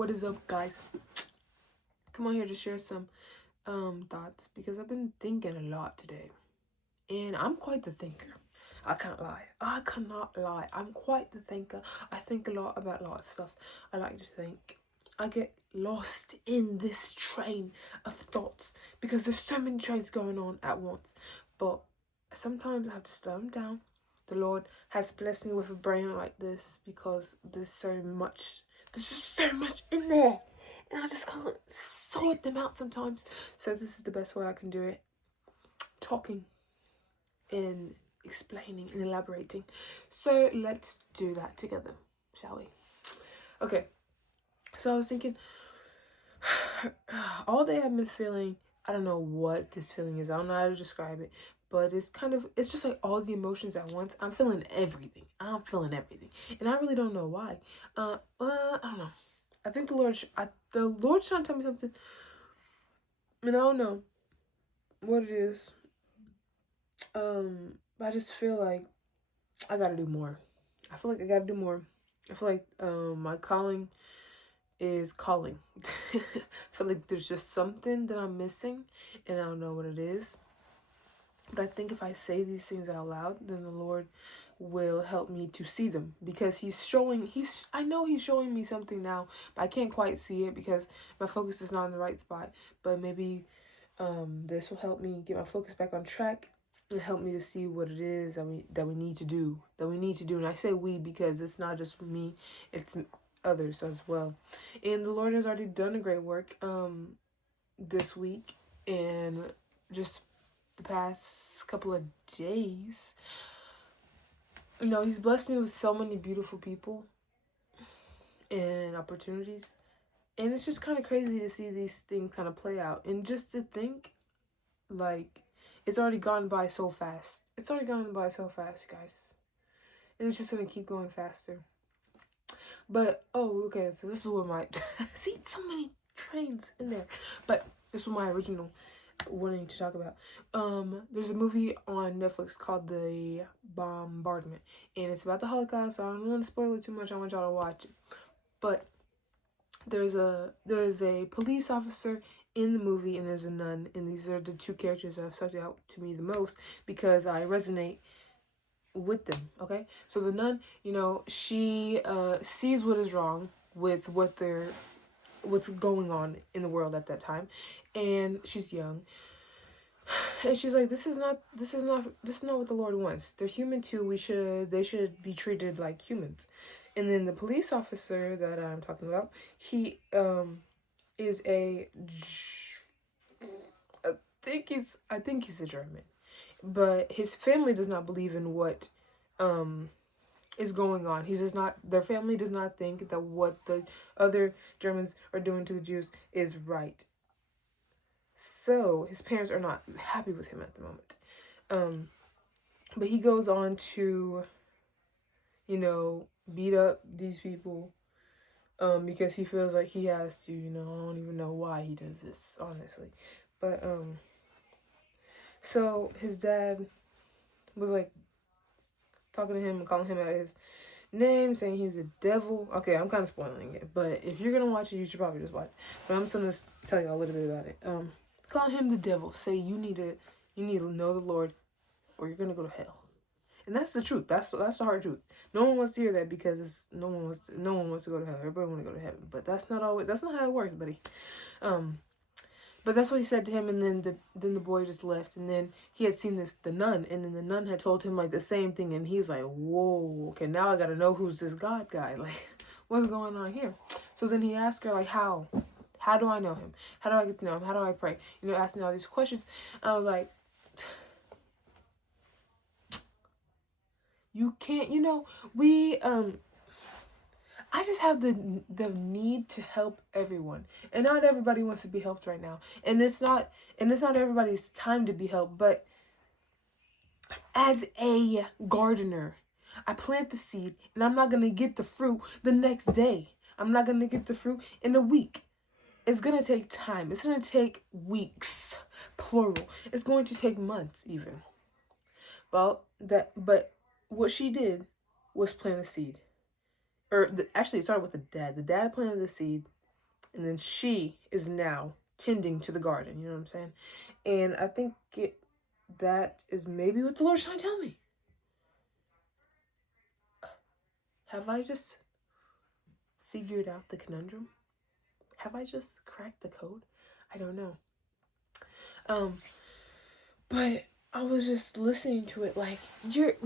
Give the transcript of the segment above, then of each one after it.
What is up, guys? Come on here to share some thoughts because I've been thinking a lot today. And I'm quite the thinker. I can't lie. I cannot lie. I'm quite the thinker. I think a lot about a lot of stuff. I like to think. I get lost in this train of thoughts because there's so many trains going on at once. But sometimes I have to slow them down. The Lord has blessed me with a brain like this because there's just so much in there. And I just can't sort them out sometimes. So this is the best way I can do it. Talking and explaining and elaborating. So let's do that together, shall we? Okay. So I was thinking, all day I've been feeling, I don't know what this feeling is. I don't know how to describe it. But it's just like all the emotions at once. I'm feeling everything. And I really don't know why. I don't know. I think the Lord's trying to tell me something. And I don't know what it is. I just feel like I gotta do more. I feel like I gotta do more. I feel like my calling is calling. I feel like there's just something that I'm missing and I don't know what it is. But I think if I say these things out loud, then the Lord will help me to see them because I know he's showing me something now, but I can't quite see it because my focus is not in the right spot. But maybe this will help me get my focus back on track and help me to see what it is that we need to do. And I say we because it's not just me, it's others as well. And the Lord has already done a great work this week and just the past couple of days. You know, he's blessed me with so many beautiful people and opportunities. And it's just kind of crazy to see these things kind of play out. And just to think, like, it's already gone by so fast. Guys. And it's just going to keep going faster. But, okay, so this is what my... see, so many trains in there. But this was my original wanting to talk about. There's a movie on Netflix called The Bombardment, and it's about the Holocaust. So I don't want to spoil it too much. I want y'all to watch it. But there's a police officer in the movie, and there's a nun, and these are the two characters that have stuck out to me the most because I resonate with them. Okay, so the nun, you know, she sees what is wrong with what's going on in the world at that time, and she's young. And she's like, this is not what the Lord wants. They're human too. They should be treated like humans. And then the police officer that I'm talking about, he is I think he's a German, but his family does not believe in what is going on. Their family does not think that what the other Germans are doing to the Jews is right. So his parents are not happy with him at the moment. But he goes on to, you know, beat up these people because he feels like he has to, you know. I don't even know why he does this, honestly. But so his dad was like talking to him and calling him out his name, saying he was a devil. Okay, I'm kind of spoiling it, but if you're gonna watch it, you should probably just watch it. But I'm just gonna tell you a little bit about it. Calling him the devil, say you need to know the Lord, or you're gonna go to hell. And that's the truth. That's the hard truth. No one wants to hear that because no one wants to go to hell. Everybody want to go to heaven, but that's not how it works, buddy. But that's what he said to him, and then the boy just left, and then he had seen the nun, and then the nun had told him like the same thing, and he was like, whoa, okay, now I gotta know who's this God guy, like, what's going on here? So then he asked her like, how do I know him? How do I get to know him? How do I pray? You know, asking all these questions. I was like, you can't, you know, I just have the need to help everyone, and not everybody wants to be helped right now, and it's not everybody's time to be helped. But as a gardener, I plant the seed, and I'm not gonna get the fruit the next day. I'm not gonna get the fruit in a week. It's gonna take time. It's gonna take weeks, plural. It's going to take months even. But what she did was plant a seed. Actually, it started with the dad. The dad planted the seed, And then she is now tending to the garden. You know what I'm saying? And I think that is maybe what the Lord's trying to tell me. Have I just figured out the conundrum? Have I just cracked the code? I don't know. But I was just listening to it like,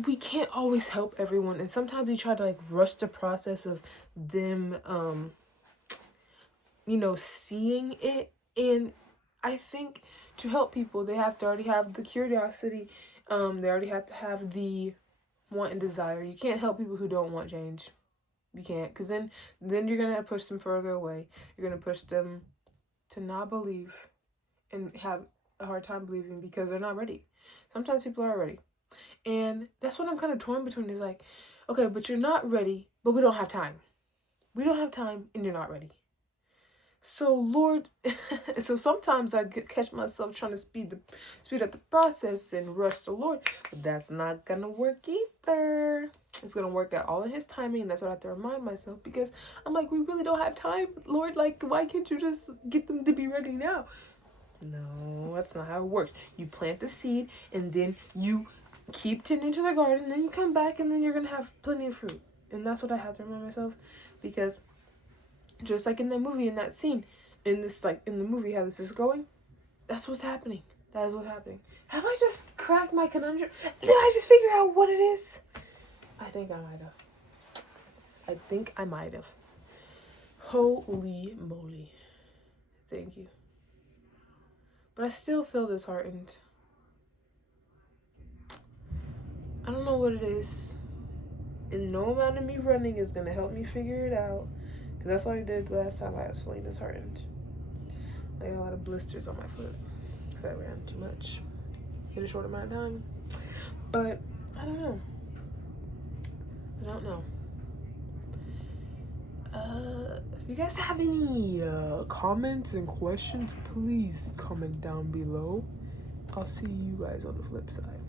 we can't always help everyone, and sometimes we try to like rush the process of them seeing it. And I think to help people, they have to already have the curiosity. They already have to have the want and desire. You can't help people who don't want change. You can't, because then you're gonna push them further away. You're gonna push them to not believe and have a hard time believing because they're not ready. Sometimes people are ready, and that's what I'm kind of torn between. Is like, okay, but you're not ready, but we don't have time. We don't have time, and you're not ready. So Lord, so sometimes I catch myself trying to speed up the process and rush the Lord, but that's not gonna work either. It's gonna work out all in His timing, and that's what I have to remind myself, because I'm like, we really don't have time, Lord. Like, why can't you just get them to be ready now? No, that's not how it works. You plant the seed, and then you keep tending to the garden, and then you come back, and then you're gonna have plenty of fruit. And that's what I have to remind myself, because just like in the movie, in that scene, in the movie, how this is going, that's what's happening. That is what's happening. Have I just cracked my conundrum? Did I just figure out what it is? I think I might have. Holy moly. Thank you. But I still feel disheartened. I don't know what it is. And no amount of me running is going to help me figure it out. Because that's what I did last time I was feeling disheartened. I got a lot of blisters on my foot because I ran too much in a short amount of time. But I don't know. If you guys have any comments and questions, please comment down below. I'll see you guys on the flip side.